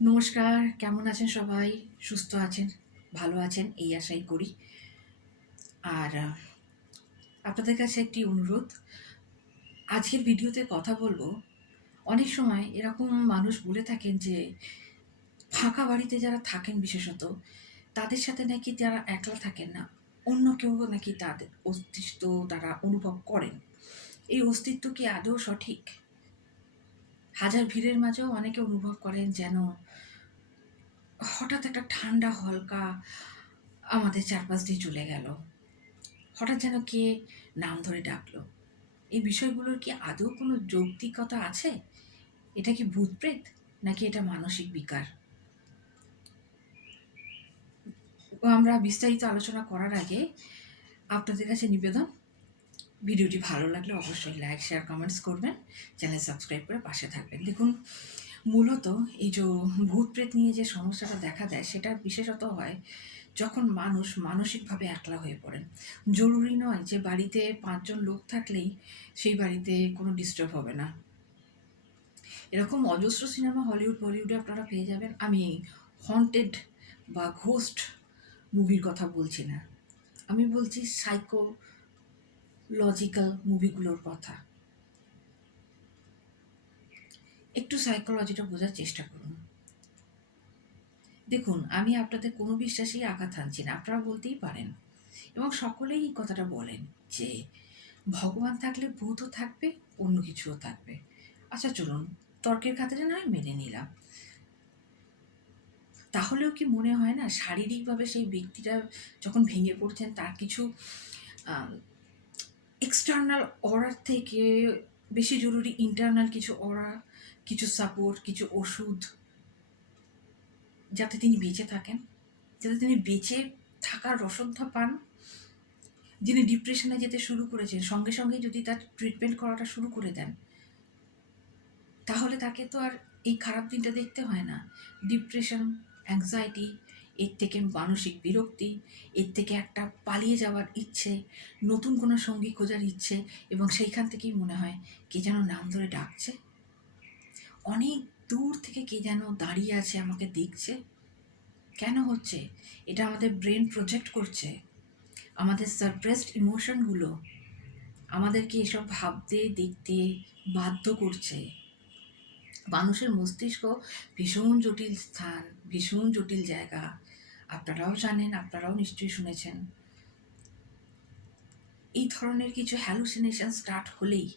নমস্কার, কেমন আছেন সবাই? সুস্থ আছেন, ভালো আছেন এই আশাই করি। আর আপনাদের কাছে একটি অনুরোধ, আজকের ভিডিওতে কথা বলবো। অনেক সময় এরকম মানুষ বলে থাকেন যে ফাঁকা বাড়িতে যারা থাকেন বিশেষত, তাদের সাথে নাকি যারা একলা থাকেন না, অন্য কেউ নাকি তাদের অস্তিত্ব তারা অনুভব করেন। এই অস্তিত্ব কি আদৌ সঠিক? হাজার ভিড়ের মাঝেও অনেকে অনুভব করেন যেন হঠাৎ একটা ঠান্ডা হালকা আমাদের চারপাশ দিয়ে চলে গেল। হঠাৎ যেন কে নাম ধরে ডাকলো। এই বিষয়গুলোর কি আদৌ কোনো যৌক্তিকতা আছে? এটা কি ভূতপ্রেত? নাকি এটা মানসিক বিকার? আমরা বিস্তারিত আলোচনা করার আগে আপনাদের কাছে নিবেদন, ভিডিওটি ভালো লাগলে অবশ্যই লাইক, শেয়ার, কমেন্টস করবেন। চ্যানেল সাবস্ক্রাইব করে পাশে থাকবেন। দেখুন, মূলত এই যে ভূতপ্রেত নিয়ে যে সমস্যাটা দেখা দেয় সেটা বিশেষত হয় যখন মানুষ মানসিকভাবে একলা হয়ে পড়েন। জরুরি নয় যে বাড়িতে ৫ জন লোক থাকলেই সেই বাড়িতে কোনো ডিস্টার্ব হবে না। এরকম অজস্র সিনেমা হলিউড, বলিউডে আপনারা পেয়ে যাবেন। আমি হন্টেড বা ঘোস্ট মুভির কথা বলছি না। আমি বলছি সাইকোলজিক্যাল মুভিগুলোর কথা। একটু সাইকোলজিটা বোঝার চেষ্টা করুন। দেখুন, আমি আপনাদের কোনো বিশ্বাসেই আঘাত হানছি না। আপনারা বলতেই পারেন এবং সকলেই এই কথাটা বলেন যে ভগবান থাকলে ভূতও থাকবে, অন্য কিছুও থাকবে। আচ্ছা চলুন, তর্কের খাতিরে না হয় মেনে নিলাম। তাহলেও কি মনে হয় না শারীরিকভাবে সেই ব্যক্তিটা যখন ভেঙে পড়ছেন তার কিছু এক্সটার্নাল অরার থেকে বেশি জরুরি ইন্টারনাল কিছু অরা, কিছু সাপোর্ট, কিছু ওষুধ, যাতে তিনি বেঁচে থাকেন, যাতে তিনি বেঁচে থাকার রসদ পান। যিনি ডিপ্রেশনে যেতে শুরু করেছেন, সঙ্গে সঙ্গে যদি তার ট্রিটমেন্ট করাটা শুরু করে দেন, তাহলে তাকে তো আর এই খারাপ দিনটা দেখতে হয় না। ডিপ্রেশন, অ্যাংজাইটি, এর থেকে মানসিক বিরক্তি, এর থেকে একটা পালিয়ে যাওয়ার ইচ্ছে, নতুন কোনো সঙ্গী খোঁজার ইচ্ছে, এবং সেইখান থেকেই মনে হয় কে যেন নাম ধরে ডাকছে। অনেক দূর থেকে কে যেন দাঁড়িয়ে আছে, আমাকে দেখছে। কেন হচ্ছে? এটা আমাদের ব্রেন প্রজেক্ট করছে। আমাদের সারপ্রেসড ইমোশনগুলো আমাদেরকে এসব ভাবতে, দেখতে বাধ্য করছে। মানুষের মস্তিষ্ক ভীষণ জটিল স্থান, ভীষণ জটিল জায়গা। আপনারাও জানেন, আপনারাও নিশ্চয়ই শুনেছেন। এই ধরনের কিছু হ্যালুসিনেশন স্টার্ট হলেই,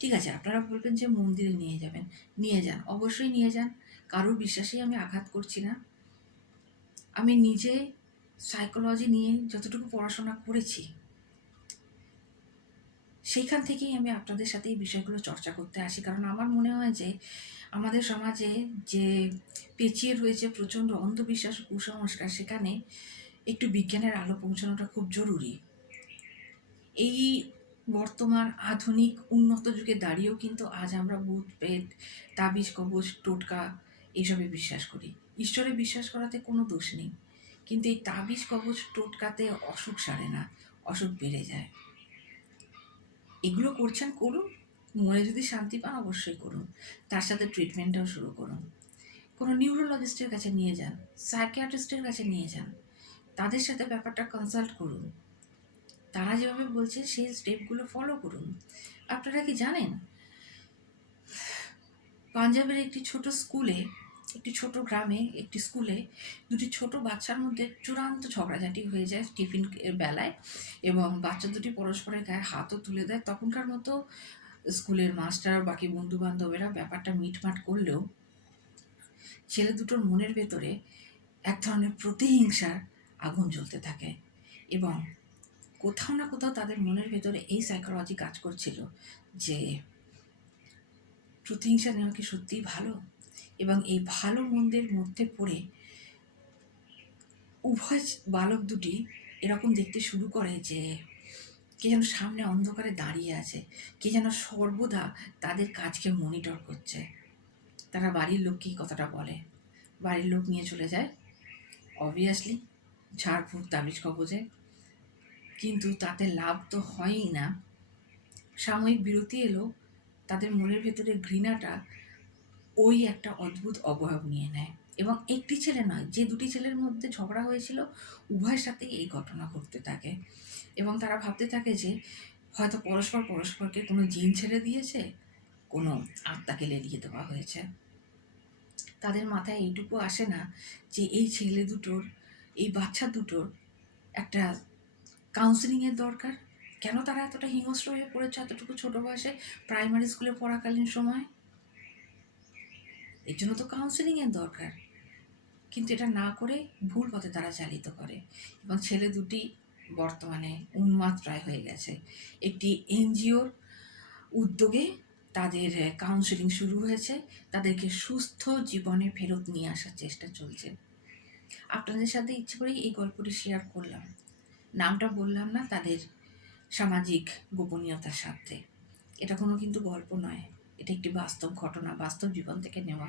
ঠিক আছে, আপনারা বলবেন যে মন্দিরে নিয়ে যাবেন, নিয়ে যান, অবশ্যই নিয়ে যান। কারোর বিশ্বাসেই আমি আঘাত করছি না। আমি নিজে সাইকোলজি নিয়ে যতটুকু পড়াশোনা করেছি, সেইখান থেকেই আমি আপনাদের সাথে এই বিষয়গুলো চর্চা করতে আসি। কারণ আমার মনে হয় যে আমাদের সমাজে যে পেঁচিয়ে রয়েছে প্রচণ্ড অন্ধবিশ্বাস ও কুসংস্কার, সেখানে একটু বিজ্ঞানের আলো পৌঁছানোটা খুব জরুরি। এই বর্তমান আধুনিক উন্নত যুগে দাঁড়িয়েও কিন্তু আজ আমরা ভূত প্রেত, তাবিজ কবজ, টোটকা এইসবে বিশ্বাস করি। ঈশ্বরে বিশ্বাস করাতে কোনো দোষ নেই, কিন্তু এই তাবিজ কবজ টোটকাতে অসুখ সারে না, অসুখ বেড়ে যায়। এগুলো করছেন, করুন। মনে যদি শান্তি পান অবশ্যই করুন। তার সাথে ট্রিটমেন্টটাও শুরু করুন। কোনো নিউরোলজিস্টের কাছে নিয়ে যান, সাইকিয়াট্রিস্টের কাছে নিয়ে যান। তাদের সাথে ব্যাপারটা কনসাল্ট করুন। তারা যেভাবে বলছে সেই স্টেপগুলো ফলো করুন। আপনারা কি জানেন, পাঞ্জাবের একটি ছোট স্কুলে, একটি ছোট গ্রামে একটি স্কুলে দুটি ছোট বাচ্চার মধ্যে চূড়ান্ত ঝগড়াঝাটি হয়ে যায় টিফিন বেলায়, এবং বাচ্চা দুটি পরস্পরের গায়ে হাতও তুলে দেয়। তখনকার মতো স্কুলের মাস্টার, বাকি বন্ধু বান্ধবেরা ব্যাপারটা মিটমাট করলেও ছেলে দুটোর মনের ভেতরে এক ধরনের প্রতিহিংসার আগুন জ্বলতে থাকে, এবং কোথাও না কোথাও তাদের মনের ভেতরে এই সাইকোলজি কাজ করছিল যে প্রতিহিংসা নেওয়া কি সত্যিই ভালো। এবং এই ভালো মন্দের মধ্যে পড়ে উভয় বালক দুটি এরকম দেখতে শুরু করে যে কে যেন সামনে অন্ধকারে দাঁড়িয়ে আছে, কে যেন সর্বদা তাদের কাজকে মনিটর করছে। তারা বাড়ির লোককে এই কথাটা বলে। বাড়ির লোক নিয়ে চলে যায় অবভিয়াসলি ঝাড়ফুঁক, তাবিজ কবজে। কিন্তু তাতে লাভ তো হয়ই না। সাময়িক বিরতি এলো, তাদের মনের ভেতরে ঘৃণাটা ওই একটা অদ্ভুত অবয়ব নিয়ে নেয়। এবং একটি ছেলে নয়, যে দুটি ছেলের মধ্যে ঝগড়া হয়েছিল উভয়ের সাথেই এই ঘটনা ঘটতে থাকে। এবং তারা ভাবতে থাকে যে হয়তো পরস্পরকে কোনো জিন ছেড়ে দিয়েছে, কোনো আত্মাকে লেলিয়ে দেওয়া হয়েছে। তাদের মাথায় এইটুকু আসে না যে এই ছেলে দুটোর, এই বাচ্চা দুটোর একটা কাউন্সেলিংয়ের দরকার। কেন তারা এতটা হিংস্র হয়ে পড়েছে এতটুকু ছোট বয়সে, প্রাইমারি স্কুলে পড়াকালীন সময়? এর জন্য তো কাউন্সেলিংয়ের দরকার। কিন্তু এটা না করে ভুল পথে তারা চালিত করে, এবং ছেলে দুটি বর্তমানে উন্মাদ প্রায় হয়ে গেছে। একটি এনজিওর উদ্যোগে তাদের কাউন্সেলিং শুরু হয়েছে, তাদেরকে সুস্থ জীবনে ফেরত নিয়ে আসার চেষ্টা চলছে। আপনাদের সাথে ইচ্ছে করেই এই গল্পটি শেয়ার করলাম, নামটা বললাম না তাদের সামাজিক গোপনীয়তার স্বার্থে। এটা কোনো কিন্তু গল্প নয়, এটা একটি বাস্তব ঘটনা, বাস্তব জীবন থেকে নেওয়া।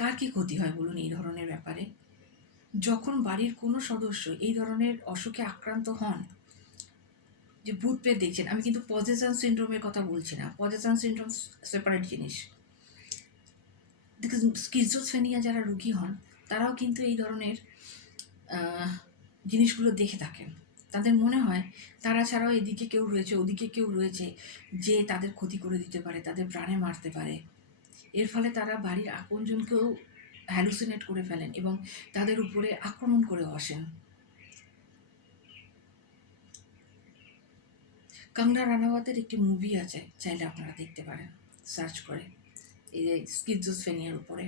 কার কি ক্ষতি হয় বলুন এই ধরনের ব্যাপারে? যখন বাড়ির কোনো সদস্য এই ধরনের অসুখে আক্রান্ত হন, যে ভূত প্রেত দেখছেন, আমি কিন্তু পজেশন সিনড্রোমের কথা বলছি না, পজেশন সিনড্রোম সেপারেট জিনিস। দেখুন, স্কিজোফ্রেনিয়া যারা রোগী হন তারাও কিন্তু এই ধরনের জিনিসগুলো দেখে থাকেন। তাদের মনে হয় তারা ছাড়াও এদিকে কেউ রয়েছে, ওদিকে কেউ রয়েছে, যে তাদের ক্ষতি করে দিতে পারে, তাদের প্রাণে মারতে পারে। এর ফলে তারা বাড়ির আপনজনকেও হ্যালুসিনেট করে ফেলেন এবং তাদের উপরে আক্রমণ করে বসেন। কঙ্গনা রানাওয়াতের একটি মুভি আছে, চাইলে আপনারা দেখতে পারেন সার্চ করে, এই যে স্কিজোফ্রেনিয়ার উপরে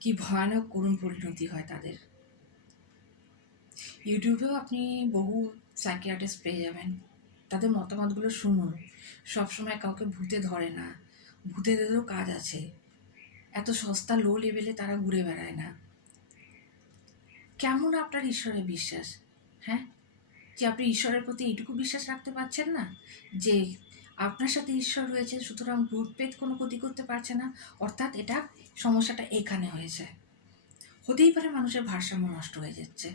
কি ভয়ানক করুণ পরিণতি হয় তাদের। ইউটিউবেও আপনি বহু সাইকিয়াট্রিস্ট পেয়ে যাবেন, তাদের মতামতগুলো শুনুন। সবসময় কাউকে ভূতে ধরে না, ভূতেদেরও কাজ আছে, এত সস্তা লো লেভেলে তারা ঘুরে বেড়ায় না। কেমন আপনার ঈশ্বরে বিশ্বাস? হ্যাঁ, যে আপনি ঈশ্বরের প্রতি এইটুকু বিশ্বাস রাখতে পারছেন না যে আপনার সাথে ঈশ্বর রয়েছে, সুতরাং ভূত প্রেত কোনো ক্ষতি করতে পারছে না। অর্থাৎ এটা সমস্যাটা এখানে হয়েছে। হতেই পারে মানুষের ভারসাম্য নষ্ট হয়ে যাচ্ছে,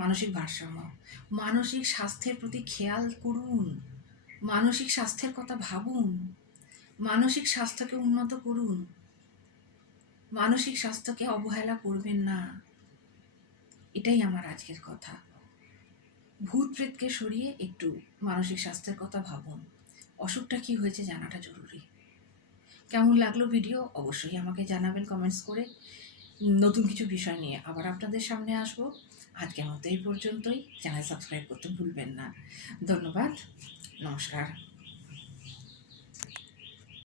মানসিক ভারসাম্য। মানসিক স্বাস্থ্যের প্রতি খেয়াল করুন, মানসিক স্বাস্থ্যের কথা ভাবুন, মানসিক স্বাস্থ্যকে উন্নত করুন, মানসিক স্বাস্থ্যকে অবহেলা করবেন না। এটাই আমার আজকের কথা। ভূত প্রেতকে সরিয়ে একটু মানসিক স্বাস্থ্যের কথা ভাবুন। অসুখটা কি হয়েছে জানাটা জরুরি। কেমন লাগলো ভিডিও অবশ্যই আমাকে জানাবেন কমেন্টস করে। নতুন কিছু বিষয় নিয়ে আবার আপনাদের সামনে আসবো। আজকের মতো এই পর্যন্তই। চ্যানেল সাবস্ক্রাইব করতে ভুলবেন না। ধন্যবাদ, নমস্কার।